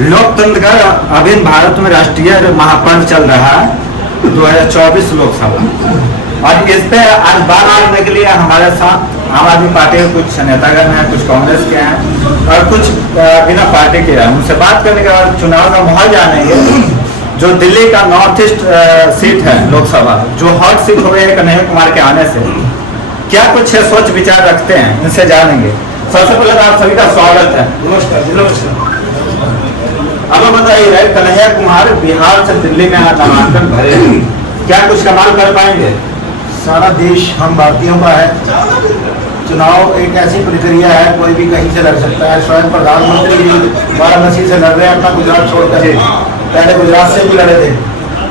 लोकतंत्र का अभिन्न भारत में राष्ट्रीय महापर्व चल रहा है 2024 लोकसभा, और इस पे आज बात करने के लिए हमारे साथ आम आदमी पार्टी के कुछ नेतागण हैं, कुछ कांग्रेस के हैं और कुछ बिना पार्टी के हैं। उनसे बात करने के बाद चुनाव का माहौल जानेंगे। जो दिल्ली का नॉर्थ ईस्ट सीट है लोकसभा, जो हॉट सीट हो गई है कन्हैया कुमार के आने से, क्या कुछ सोच विचार रखते हैं, इनसे जानेंगे। सबसे पहले तो आप सभी का स्वागत है। नमस्कार। अब बताइए, कन्हैया कुमार बिहार से दिल्ली में नामांकन भरे, क्या कुछ कमाल कर पाएंगे? सारा देश हम भारतीयों का है। चुनाव एक ऐसी प्रक्रिया है, कोई भी कहीं से लड़ सकता है। स्वयं प्रधानमंत्री जी वाराणसी से लड़ रहे हैं अपना गुजरात छोड़कर, पहले गुजरात से भी लड़े थे।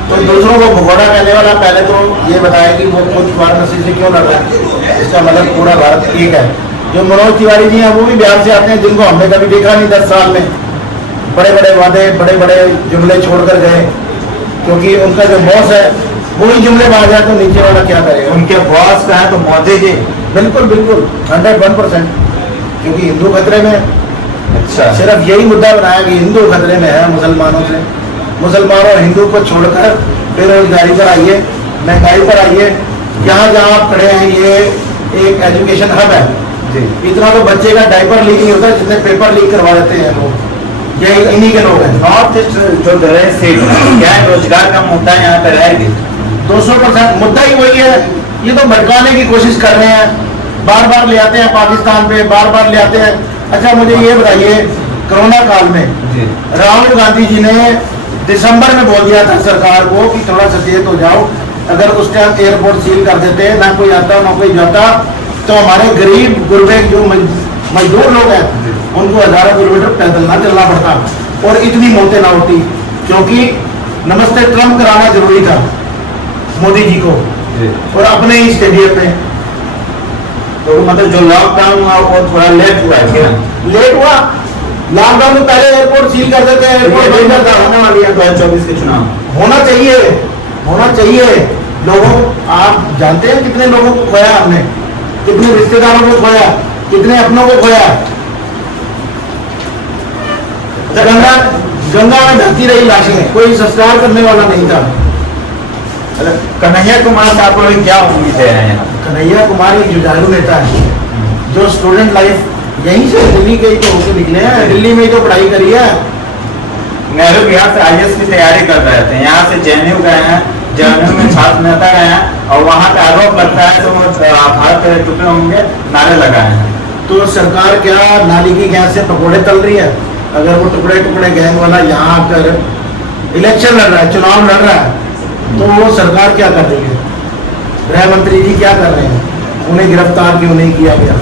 तो दूसरों को भगोड़ा कहने वाला पहले तो ये बताया कि वो खुद वाराणसी से क्यों लड़ रहा है। इसका मतलब पूरा भारत एक है। जो मनोज तिवारी जी हैं वो भी बिहार से आते हैं, जिनको हमने कभी देखा नहीं 10 साल में। बड़े बड़े वादे, बड़े बड़े जुमले छोड़कर गए, क्योंकि उनका जो बॉस है वही जुमले बाज जाए तो नीचे वाला क्या करेगा। उनके बॉस का है तो मोदी जी। बिल्कुल बिल्कुल 101%, क्योंकि हिंदू खतरे में। अच्छा, सिर्फ यही मुद्दा बनाया कि हिंदू खतरे में है मुसलमानों से। मुसलमानों और हिंदू को छोड़कर बेरोजगारी पर आइए, महंगाई पर आइए। जहाँ जहाँ आप खड़े हैं ये एक एजुकेशन हब है जी। इतना तो बच्चे का डायपर लीक नहीं होता जितने पेपर लीक करवा देते हैं लोग। यही इन्हीं के लोग हैं। नॉर्थ ईस्ट जो सीट क्या है, रोजगार का मुद्दा यहाँ पे रहेगी। 200% मुद्दा ही वही है। ये तो भटकाने की कोशिश कर रहे हैं, बार बार ले आते हैं पाकिस्तान पे, बार बार ले आते हैं। अच्छा मुझे ये बताइए, कोरोना काल में राहुल गांधी जी ने दिसंबर में बोल दिया था सरकार को कि थोड़ा सचेत हो जाओ। अगर उस टाइम एयरपोर्ट सील कर देते, ना कोई आता ना कोई जाता, तो हमारे गरीब गुरबे जो मजदूर लोग हैं उनको हजारों किलोमीटर पैदल ना चलना पड़ता और इतनी मौतें ना होती। क्योंकि नमस्ते ट्रम्प कराना जरूरी था मोदी जी को और अपने ही स्टेडियम में। तो मतलब जो लॉकडाउन हुआ वो थोड़ा लेट हुआ है क्या? लेट हुआ। लॉकडाउन में पहले एयरपोर्ट सील कर देते हैं। एयरपोर्ट बंद कर देते होने वाली है 2024 के चुनाव। होना चाहिए, होना चाहिए। लोगों, आप जानते हैं कितने लोगों को खोया हमने, कितने रिश्तेदारों को खोया, कितने अपनों को खोया। गंगा में बहती रही लाशें, कोई संस्कार करने वाला नहीं था। कन्हैया कुमार साहब को क्या उम्मीद है यहाँ? कन्हैया कुमार एक जुझारू नेता है, जो स्टूडेंट लाइफ यहीं से दिल्ली के ही तो होकर निकले हैं, दिल्ली में ही तो पढ़ाई करी है। नेहरू बिहार से IAS की तैयारी कर रहे थे, यहाँ से JNU गए हैं, JNU में छात्र नेता गए हैं और वहाँ पे आरोप लगता है तो भारत के टुकड़े होंगे नारे लगाए हैं। तो सरकार क्या नाली की गैस से पकौड़े तल रही है? अगर वो टुकड़े टुकड़े गैंग वाला यहाँ आकर इलेक्शन लड़ रहा है, चुनाव लड़ रहा है, तो वो सरकार क्या कर रही है? गृह मंत्री जी क्या कर रहे हैं? उन्हें गिरफ्तार क्यों नहीं किया गया?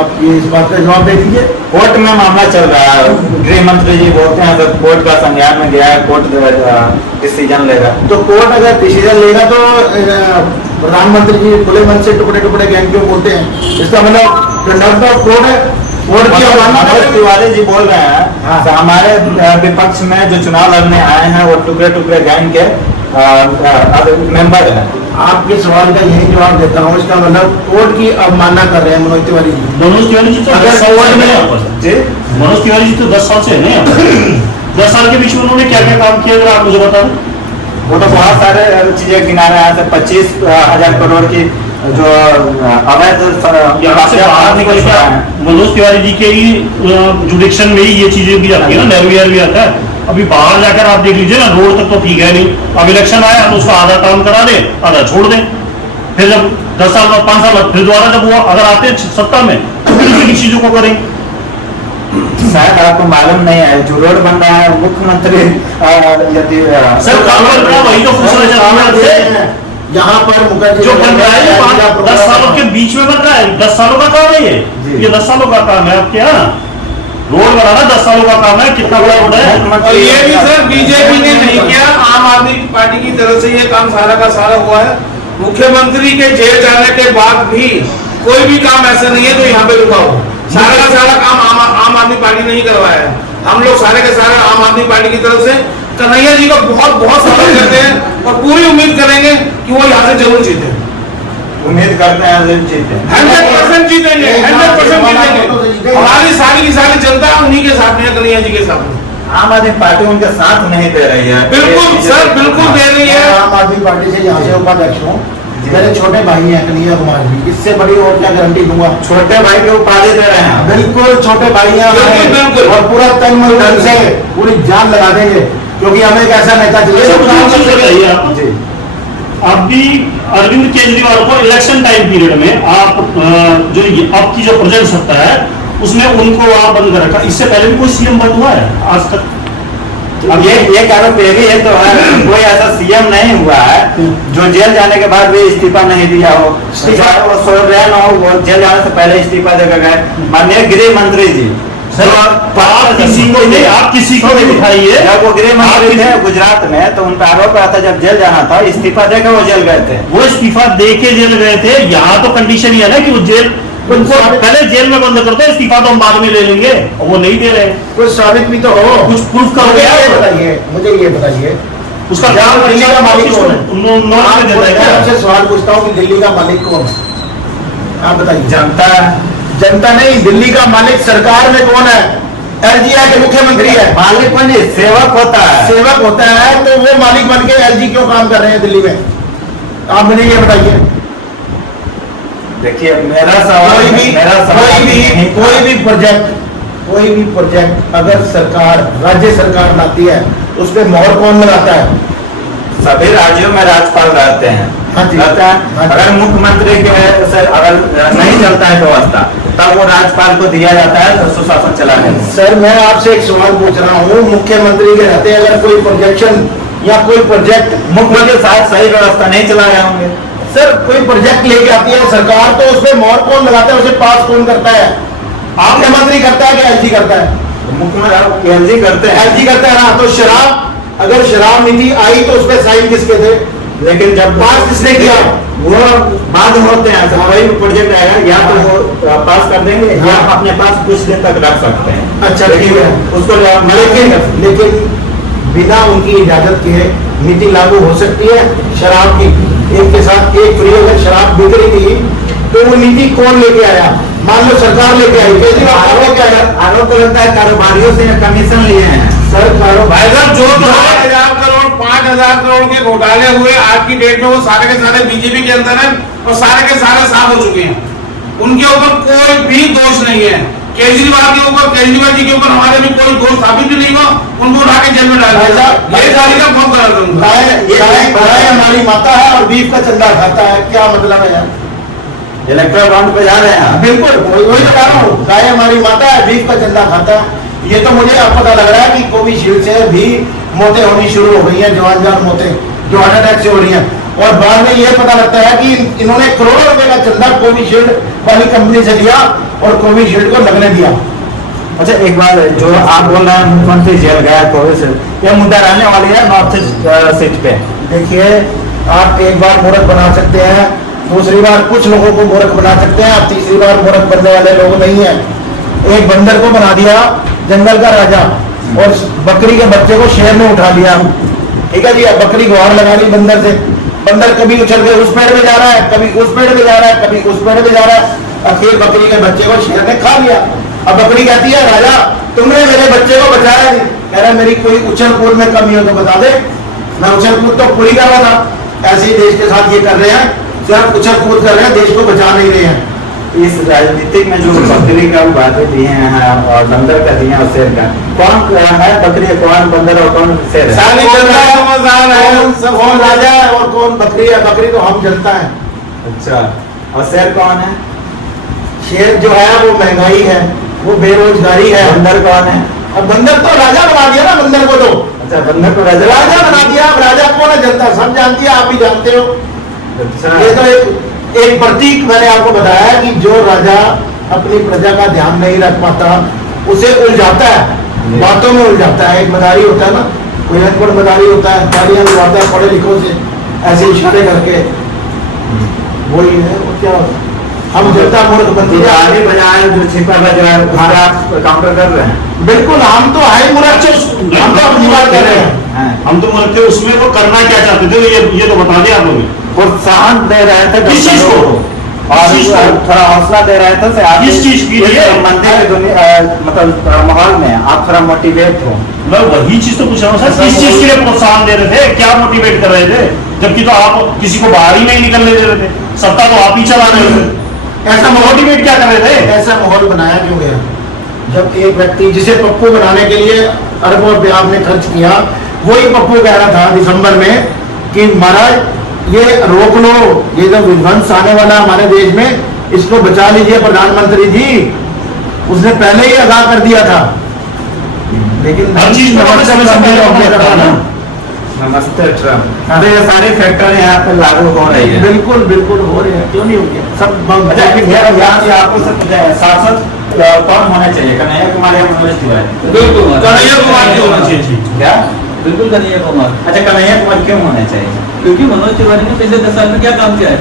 आप ये इस बात का जवाब दे दीजिए। कोर्ट में मामला चल रहा है, गृह मंत्री जी बोलते हैं अगर कोर्ट का संज्ञान में गया है, कोर्ट डिसीजन लेगा। तो कोर्ट अगर डिसीजन लेगा तो प्रधानमंत्री जी खुले मन से टुकड़े टुकड़े गैंग क्यों बोलते हैं? इसका मतलब कंडक्ट ऑफ कोर्ट है। कोर्ट की मनोज तिवारी जी बोल रहे हैं हाँ। तो हमारे विपक्ष में जो चुनाव लड़ने आए हैं वो टुकड़े टुकड़े गैंग के मेंबर हैं। आपके सवाल का यही जवाब देता हूँ। इसका मतलब कोर्ट की अवमानना कर रहे हैं मनोज तिवारी जी। मनोज तिवारी जी तो अगर 10 साल कोर्ट से में- नहीं यहाँ पर। जी, मनोज तिवारी जी तो 10 साल से है नहीं यहाँ पर। 10 साल के बीच में उन्होंने क्या क्या काम किया, अगर आप मुझे बता दें। वो तो बहुत सारे चीजें गिना रहे हैं। 25,000 करोड़ की जो अवैध यहाँ से बाहर निकल कर मनोज तिवारी जी के ही जुडिक्शन में ही ये चीजें भी जाती है ना, नेहरू भी आता है। अभी बाहर जाकर आप देख लीजिए ना, रोड तक तो ठीक है नहीं। अब इलेक्शन आया तो उसका आधा काम करा दे, आधा छोड़ दें। फिर जब 10 साल बाद 5 साल बाद फिर दोबारा जब वो अगर आते हैं सत्ता में तो फिर उसी चीजों को करें। शायद आपको मालूम नहीं है, जो रोड बन रहा है मुख्यमंत्री यदि सर काम कर रहा है वही तो पूछ रहे थे। यहाँ पर मुखर्जी जो बन रहा है 10 सालों के बीच में बन रहा है, 10 सालों का काम है ये 10 सालों का काम है आपके यहाँ। रोड बनाना 10 सालों का काम है, कितना बड़ा रोड है। और ये भी सर बीजेपी ने नहीं किया, आम आदमी पार्टी की तरफ से ये काम सारा का सारा हुआ है। मुख्यमंत्री के जेल जाने के बाद भी कोई भी काम ऐसा नहीं है जो यहाँ पे रुका हो। सारा का सारा काम आम आदमी पार्टी ने ही करवाया है। हम लोग सारे के सारे आम आदमी पार्टी की तरफ से कन्हैया जी को बहुत बहुत स्वागत करते हैं और पूरी उम्मीद करेंगे कि वो यहाँ से जरूर जीते। उम्मीद करते हैं जीते 100% जीतेंगे, 100% जीतेंगे। जीते। हमारी सारी की सारी जनता उन्हीं के साथ में, कन्हैया जी के साथ में। आम आदमी पार्टी उनके साथ नहीं दे रही है। बिल्कुल सर, बिल्कुल दे रही मैं है। आम आदमी पार्टी से यहाँ से उपाध्यक्ष हूँ, मेरे छोटे भाई हैं कन्हैया कुमार जी, इससे बड़ी और क्या गारंटी दूंगा। छोटे भाई के उपाधि दे रहे हैं। बिल्कुल छोटे भाई हैं हमारे, बिल्कुल, बिल्कुल। और पूरा तन मन धन से पूरी जान लगा देंगे, क्योंकि हमें एक ऐसा नेता चाहिए जो काम कर सके। बताइए आप जी अभी अरविंद केजरीवाल को इलेक्शन टाइम पीरियड में आप जो अब की जो प्रेजेंट सत्ता है उसमें उनको आप बंद कर रखा, इससे पहले भी कोई सीएम बंद हुआ है आज तक? अब ये आरोप ये भी है तो है, कोई ऐसा सीएम नहीं हुआ है जो जेल जाने के बाद भी इस्तीफा नहीं दिया हो। इस्तीफा- चाहे वो सोरेन हो, वो जेल जाने से पहले इस्तीफा देकर गए। माननीय गृह मंत्री जी सर, आप किसी को नहीं, आप किसी को नहीं दिखाइए। जब वो गृह मंत्री आप थे गुजरात में तो उन पर आरोप रहा था, जब जेल जाना था इस्तीफा देकर वो जेल गए थे। वो इस्तीफा दे के जेल गए थे। यहाँ तो कंडीशन ये है ना कि वो जेल, उनको पहले जेल में बंद करते हैं, इस्तीफा तो हम बाद में ले लेंगे, और वो नहीं दे रहे। कुछ साबित भी तो हो, कुछ प्रूफ मुझे करोगे ये आप? बताइए, मुझे ये बताइए, उसका जहाँ क्या दिल्ली का मालिक कौन है? नोट में देता है मैं क्या? आपसे सवाल पूछता हूँ कि दिल्ली का मालिक कौन है? आप बताइए। जनता जनता नहीं, दिल्ली का मालिक सरकार में कौन है? एलजी के मुख्यमंत्री है। मालिक कौन जी? सेवक होता है। सेवक होता है, तो वो मालिक बन के एलजी क्यों काम कर रहे हैं दिल्ली में? आप मुझे ये बताइए। देखिए मेरा सवाल कोई भी प्रोजेक्ट अगर सरकार, राज्य सरकार लाती है, उस पर मोहर कौन लगाता है? सभी राज्यों में राज्यपाल रहते हैं। हाँ जी। रहता है। हाँ जी। अगर मुख्यमंत्री के से अगर नहीं चलता है व्यवस्था तब वो राज्यपाल को दिया जाता है तो सुशासन चलाने में। सर मैं आपसे एक सवाल पूछ रहा हूँ, मुख्यमंत्री के रहते अगर कोई प्रोजेक्शन या कोई प्रोजेक्ट, मुख्यमंत्री शायद सही व्यवस्था नहीं चला रहे होंगे। सर कोई प्रोजेक्ट लेके आती है सरकार, तो उसमें मोहर कौन लगाता है, उसे पास कौन करता है? मुख्यमंत्री करता है कि एलजी करता है? मुख्यमंत्री एलजी करते हैं। एलजी करता है ना। तो शराब, अगर शराब नीति आई तो उसमें साइन किसके थे? लेकिन जब पास किसने किया? वो बाद होते हैं, कोई भी प्रोजेक्ट आएगा या तो वो पास कर देंगे या हाँ। अपने पास कुछ दिन तक रख सकते हैं। अच्छा ठीक है, उसको लेकिन बिना उनकी इजाजत के नीति लागू हो सकती है शराब की? एक के साथ एक फ्री अगर शराब बिक रही थी तो वो नीति कौन लेके आया? मान लो सरकार लेके आई, केजरीवाल लेके आया। आरोप तो लगता है कारोबारियों से कमीशन लिए हैं। सर कारोबार भाई साहब, जो 5,000 करोड़ 5,000 करोड़ के घोटाले हुए आज की डेट में, वो सारे के सारे बीजेपी के अंदर है और सारे के सारे साफ हो चुके हैं। उनके ऊपर कोई भी दोष नहीं है। केजरीवाल के ऊपर, केजरीवाल जी के ऊपर हमारे भी कोई दोष साबित भी नहीं हुआ, उनको उठा के जेल में डाल दिया। ये सारी का बहुत गलत है उनका। गाय हमारी माता है और बीफ का चंदा खाता है, क्या मतलब है यार? इलेक्ट्रल बॉन्ड पे जा रहे हैं। बिल्कुल वही तो कह रहा हूँ, गाय हमारी माता है, बीफ का चंदा खाता है। ये तो मुझे अब पता लग रहा है कि कोविशील्ड से भी मौतें होनी शुरू हो गई हैं, जवान मौतें जो हार्ट अटैक से हो रही हैं। और बाद में ये पता लगता है कि इन्होंने करोड़ों रुपए का चंदा कोविशील्ड वाली कंपनी से लिया और कोविशील्ड को लगने दिया। अच्छा एक बार जो आप बोल रहे हैं मुख्यमंत्री जेल गया कोविड, यह मुद्दा रहने वाली है नॉर्थ सीट पे। देखिए आप एक बार मूर्ख बना सकते हैं, दूसरी बार कुछ लोगों को मूर्ख बना सकते हैं, आप तीसरी बार मूर्ख बनने वाले लोग नहीं है। एक बंदर को बना दिया जंगल का राजा और बकरी के बच्चे को शेर में उठा लिया, ठीक है जी। अब बकरी गुहार लगा ली बंदर से, बंदर कभी उछल के उस पेड़ में जा रहा है, कभी उस पेड़ में जा रहा है, कभी उस पेड़ में जा रहा है। आखिर बकरी के बच्चे को शेर ने खा लिया। अब बकरी कहती है राजा तुमने मेरे बच्चे को बचाया नहीं। कह रहा मेरी कोई उछल कूद में कमी हो तो बता दे, मैं उछल कूद तो पूरी कर रहा था। ऐसे ही देश के साथ ये कर रहे हैं, सिर्फ उछल कूद कर रहे हैं, देश को बचा नहीं रहे हैं। इस राजनीतिक में जो बकरी का बातें दिए हैं और बंदर का दिए और शेर का, कौन है बकरी, कौन बंदर और कौन शेर है? सारी जनता समझदार है। कौन राजा है और कौन बकरी है? बकरी तो हम जनता है। अच्छा, और शेर कौन है? शेर जो है वो महंगाई है, वो बेरोजगारी है। बंदर कौन है? अब बंदर तो राजा बना दिया ना, बंदर को तो अच्छा, बंदर को राजा राजा बना दिया। अब राजा कौन है? जनता सब जानती है, आप भी जानते हो। अच्छा, ये तो एक प्रतीक मैंने आपको बताया कि जो राजा अपनी प्रजा का ध्यान नहीं रख पाता उसे उलझाता है, बातों में उलझाता है। एक मदारी होता है ना, कोई अनपढ़ मदारी होता है, गालियां दिलवाता है पढ़े लिखों से ऐसे इशारे करके, वही है। वो क्या होता है? हम जनता मूर्ख बनती जो जा रही आगे बजाय जो छिपा बजाय उसका आप काउंटर कर रहे हैं। बिल्कुल, हम तो है मूर्ख, हम तो अपनी बात कर रहे हैं। हम तो मरते उसमें वो करना क्या चाहते थे, ये तो बता दिया आप लोग। प्रोत्साहन दे रहे थे किस चीज को? और इस चीज को- थोड़ा हौसला दे रहे थे से आप किस चीज की इस है? मंदिर के दुनिया मतलब माहौल में आप थोड़ा मोटिवेट हो। मैं वही चीज तो पूछ रहा हूँ सर, किस चीज के लिए प्रोत्साहन दे रहे थे, क्या मोटिवेट कर रहे थे, जबकि तो आप किसी को बाहर ही नहीं निकलने दे रहे थे, सत्ता तो आप ही चला रहे थे, ऐसा मोटिवेट क्या कर रहे थे? ऐसा माहौल बनाया क्यों गया? जब एक व्यक्ति जिसे पप्पू बनाने के लिए अरबों रुपया आपने खर्च किया, वही पप्पू कह रहा था दिसंबर में कि महाराज ये रोक लो, ये जो विध्वंस आने वाला है हमारे देश में, इसको बचा लीजिए प्रधानमंत्री जी। उसने पहले ही आगाह कर दिया था, लेकिन हर चीज को हमें समय से पहले रोकने रोकना लगा ना। नमस्ते ट्रम्प। अरे ये सारे फैक्टर यहाँ पे लागू हो रही है। बिल्कुल बिल्कुल हो रहे हैं, क्यों नहीं हो गया? सब अच्छा यहाँ से आपको सब पता है, सांसद कौन होना चाहिए, कन्हैया कुमार या मनोज तिवारी? बिल्कुल कन्हैया कुमार जी होना चाहिए। क्या? बिल्कुल कन्हैया कुमार, अच्छा कन्हैया कुमार क्यों होना चाहिए? क्योंकि मनोज तिवारी ने पिछले 10 साल में क्या काम किया है?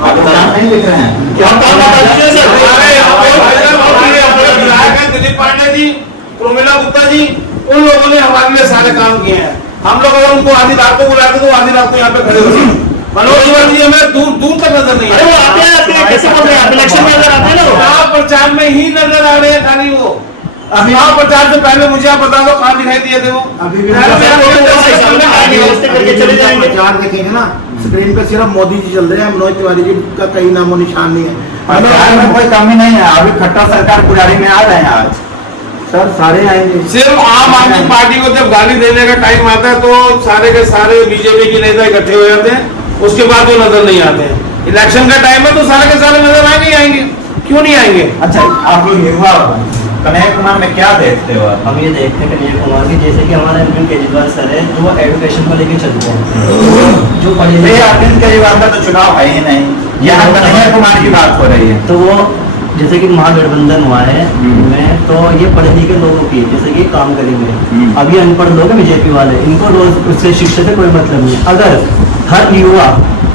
आप तो नाम नहीं लिख रहे हैं क्या? आप काम बताइए सर। हमारे यहाँ पे हमारे विधायक हैं दिलीप पांडे जी, उर्मिला गुप्ता जी, उन लोगों ने हमारे लिए सारे काम किए हैं। हम लोग अगर उनको आधी रात को बुलाते तो आधी रात को यहाँ पे खड़े होते। मनोज तिवारी जी हमें दूर दूर तक नजर नहीं अरे वो आते हैं कैसे बोल रहे हैं आप, इलेक्शन में अगर आते हैं ना वो। चुनाव प्रचार में ही नजर आ रहे हैं खाली वो। चुनाव प्रचार से पहले मुझे आप बता दो कहाँ दिखाई दिए थे वो? अभी भी पहले मेरा वो तो सामने सामने आ गया। व्यवस्था करके चले जाएंगे। प्रचार देखेंगे ना, स्क्रीन पे सिर्फ मोदी जी चल रहे हैं, मनोज तिवारी जी का कहीं नामो निशान नहीं है। प्रचार में कोई कमी नहीं है, अभी खट्टर सरकार पुजारी में आ रहे हैं आज। सर सारे आएंगे। सिर्फ आम आदमी पार्टी को जब गाली देने का टाइम आता है तो सारे के सारे बीजेपी के नेता इकट्ठे हो जाते हैं, उसके बाद वो नजर नहीं आते हैं। इलेक्शन का टाइम है तो सारे के सारे नजर आएंगे ही आएंगे, क्यों नहीं आएंगे? अच्छा आप लोग युवा हो, कन्हैया कुमार में क्या देखते हो आप? हम ये देखते हैं कन्हैया कुमार की, जैसे कि हमारे अरविंद केजरीवाल सर है, जो एजुकेशन को लेके चलते हैं, जो पढ़े ये लिखे अरविंद केजरीवाल का तो चुनाव है ही नहीं, यहाँ कन्हैया कुमार की बात हो रही है। तो वो जैसे कि महागठबंधन हुआ है में, तो ये पढ़े लिखे लोगों की जैसे कि काम करेंगे। अभी अनपढ़ लोग हैं बीजेपी वाले, इनको रोज उससे शिक्षा से कोई मतलब नहीं। अगर हर युवा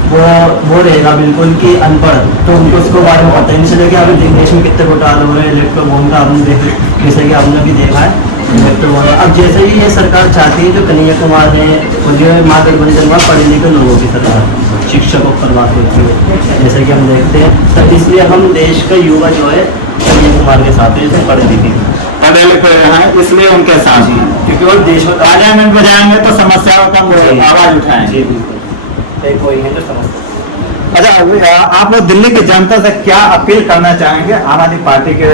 वो रहेगा बिल्कुल कि अनपढ़, तो उनको उसको बारे में पता ही नहीं चलेगा। अभी देश में कितने घोटाले हो रहे हैं, इलेक्ट्रो बॉन्ड का आपने जैसे कि आपने भी देखा है इलेक्ट्रो बॉन्ड। अब जैसे ही ये सरकार चाहती है, जो कन्हैया कुमार है और जो महागठबंधन हुआ, पढ़े लिखे लोगों की सरकार शिक्षकों पर बात होती है, जैसे कि हम देखते हैं। तो इसलिए हम देश का युवा जो है कन्हैया कुमार के साथ है, जो पढ़े लिखे पढ़े लिखे हैं इसलिए उनके साथ, क्योंकि वो देश में पार्लियामेंट में जाएंगे तो समस्याओं का वो आवाज उठाएंगे। एक वही है जो समझते हैं। अच्छा अभी, आप लोग दिल्ली की जनता से क्या अपील करना चाहेंगे आम आदमी पार्टी के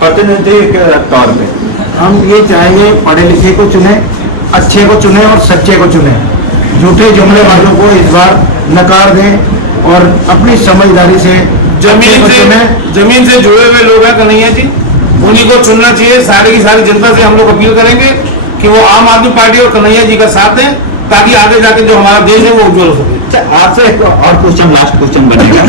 प्रतिनिधि के तौर पे? हम ये चाहेंगे पढ़े लिखे को चुने, अच्छे को चुने और सच्चे को चुने। झूठे जुमले वालों को इस बार नकार दें और अपनी समझदारी से जमीन से जुड़े हुए लोग हैं कन्हैया जी, उन्हीं को चुनना चाहिए। सारी की सारी जनता से हम लोग अपील करेंगे कि वो आम आदमी पार्टी और कन्हैया जी का साथ दें, ताकि आगे जाके जो हमारा देश है वो उज्जवल हो सके। अच्छा आपसे एक और क्वेश्चन, लास्ट क्वेश्चन बनेगा।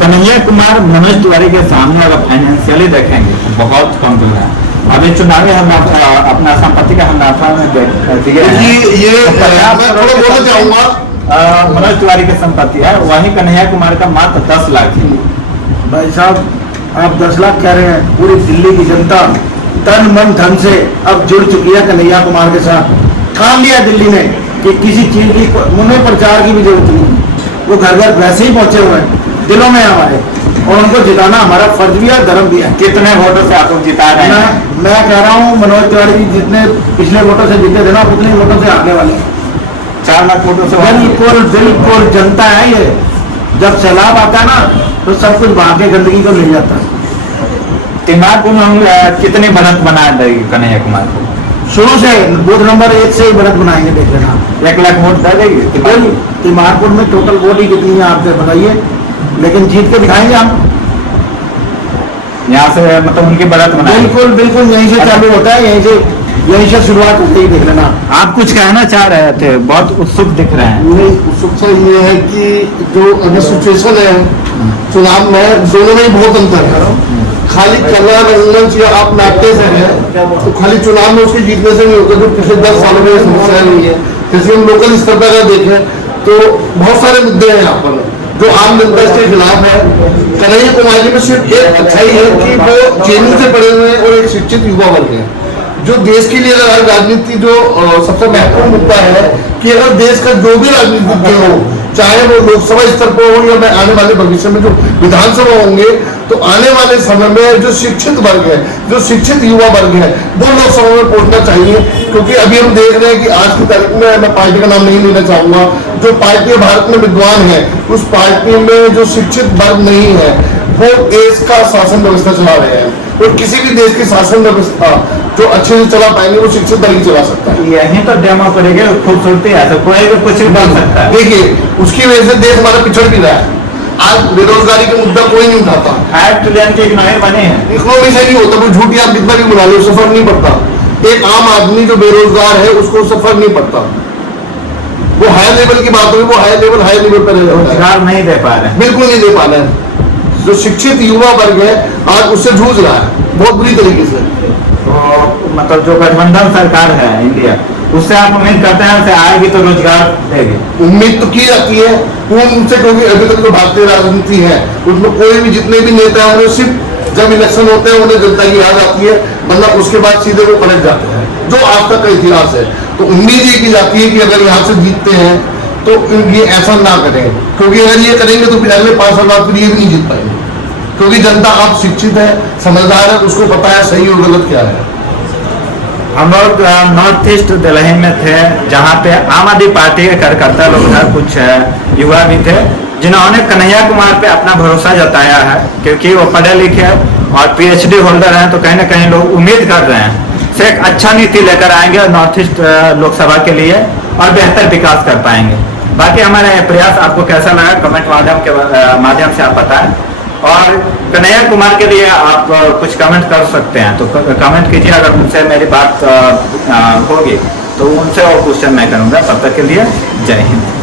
कन्हैया कुमार मनोज तिवारी के सामने अगर फाइनेंशियली देखेंगे तो बहुत कम है। अभी चुनावी हम अपना संपत्ति का मुनाफा में दिए हैं। ये तो 50 मैं करोड़ थोड़ा की बोलना संपत्ति, चाहूंगा। मनोज तिवारी की संपत्ति है, वहीं कन्हैया कुमार का मात्र 10 लाख है। भाई साहब आप 10 लाख कह रहे हैं, पूरी दिल्ली की जनता तन मन धन से अब जुड़ चुकी है कन्हैया कुमार के साथ। ठान लिया दिल्ली ने कि किसी चीज की उन्हें प्रचार की भी जरूरत नहीं, वो घर घर वैसे ही पहुंचे हुए हैं, दिलों में हमारे, और उनको जिताना हमारा फर्ज भी है, धर्म भी है। कितने वोटों से आप लोग जिता रहे हैं? मैं कह रहा हूँ मनोज तिवारी जी जितने पिछले वोटों से जीते थे ना, उतने वोटों से आने वाले 4 लाख वोटों से। बिल्कुल बिल्कुल जनता है ये। जब सैलाब आता है ना तो सब कुछ बहा के गंदगी को ले जाता है। तिमारपुर में हम कितनी बढ़त बना देगी कन्हैया कुमार को? शुरू से बूथ नंबर 1 से ही बढ़त बनाएंगे, देख लेना। 1 लाख वोट दे देगी तिमारपुर में टोटल वोट ही कितनी है आप बताइए, लेकिन जीत के दिखाएंगे हम। यहाँ से मतलब उनकी बढ़त बनाएगी। बिल्कुल बिल्कुल यहीं से चालू होता है, यहीं से शुरुआत होती है, देख लेना। आप कुछ कहना चाह रहे थे, बहुत उत्सुक दिख रहे हैं। नहीं, उत्सुकता ये है कि जो अभी सिचुएशन है चुनाव में, दोनों में ही बहुत अंतर है। खाली कला रंगमंच या आप नाट्य से है तो खाली चुनाव में उसके जीतने से नहीं होता, जो पिछले 10 सालों में समस्या नहीं है। जैसे हम लोकल स्तर पर अगर देखें तो बहुत सारे मुद्दे हैं यहाँ पर जो आम जनता इसके खिलाफ है। कन्हैया कुमार जी में सिर्फ एक अच्छाई है कि वो जेएनयू से पढ़े हुए हैं और एक शिक्षित युवा वर्ग है, जो देश के लिए अगर राजनीति जो सबसे महत्वपूर्ण मुद्दा है कि अगर देश का जो भी राजनीतिज्ञ हो, चाहे वो लोकसभा स्तर पर हो या मैं आने वाले भविष्य में जो विधानसभा होंगे, तो आने वाले समय में जो शिक्षित वर्ग है, जो शिक्षित युवा वर्ग है, वो लोकसभा में पहुंचना चाहिए। क्योंकि अभी हम देख रहे हैं कि आज की तारीख में, मैं पार्टी का नाम नहीं लेना चाहूंगा, जो पार्टी भारत में विद्वान है, उस पार्टी में जो शिक्षित वर्ग नहीं है वो देश का शासन व्यवस्था चला रहे हैं। और किसी भी देश की शासन व्यवस्था जो अच्छे से चला पाएंगे वो शिक्षित वर्ग ही चला सकता है। यही तो डेमो करेंगे, खूबसूरती है तो कोई भी कुछ भी बोल सकता है। देखिए, उसकी वजह से देश हमारा पिछड़ भी रहा है। आज बेरोजगारी का मुद्दा कोई नहीं उठाता, 8 ट्रिलियन की इकोनॉमी बनी है। इकोनॉमी से नहीं होता, वो झूठी आप कितना भी बुला लो, उससे फर्क नहीं पड़ता। एक आम आदमी जो बेरोजगार है उसको उससे फर्क नहीं पड़ता। वो हायर लेवल की बात होगी, वो हायर लेवल पर रोजगार नहीं दे पा रहे हैं। बिल्कुल नहीं दे पा रहे हैं। जो शिक्षित युवा वर्ग है आज उससे जूझ रहा है बहुत बुरी तरीके से। तो मतलब जो गठबंधन सरकार है इंडिया, उससे आप उम्मीद करते हैं कि आएगी तो रोजगार देगी? उम्मीद तो की जाती है उनसे, क्योंकि अभी तक जो भारतीय राजनीति है उसमें कोई भी जितने भी नेता हैं उन्हें सिर्फ जब इलेक्शन होते हैं उन्हें जनता की याद आती है, वरना उसके बाद सीधे वो पलट जाते हैं, जो आज तक का इतिहास है। तो उम्मीद ये की जाती है कि अगर यहाँ से जीतते हैं तो ये ऐसा ना करें, क्योंकि अगर ये करेंगे तो फिर अगले 5 साल बाद फिर ये भी नहीं जीत पाएंगे। क्योंकि जनता आप शिक्षित है, समझदार है, उसको पता है सही और गलत क्या है। हम लोग नॉर्थ ईस्ट दिल्ली में थे, जहाँ पे आम आदमी पार्टी के कार्यकर्ता लोग थे, कुछ युवा भी थे, जिन्होंने कन्हैया कुमार पे अपना भरोसा जताया है, क्योंकि वो पढ़े लिखे और PhD होल्डर हैं। तो कहीं ना कहीं लोग उम्मीद कर रहे हैं से एक अच्छा नीति लेकर आएंगे नॉर्थ ईस्ट लोकसभा के लिए और बेहतर विकास कर पाएंगे। बाकी हमारा प्रयास आपको कैसा लगा कमेंट माध्यम से आप बताएं, और कन्हैया कुमार के लिए आप कुछ कमेंट कर सकते हैं तो कमेंट कीजिए। अगर उनसे मेरी बात होगी तो उनसे और क्वेश्चन मैं करूँगा। तब तक के लिए जय हिंद।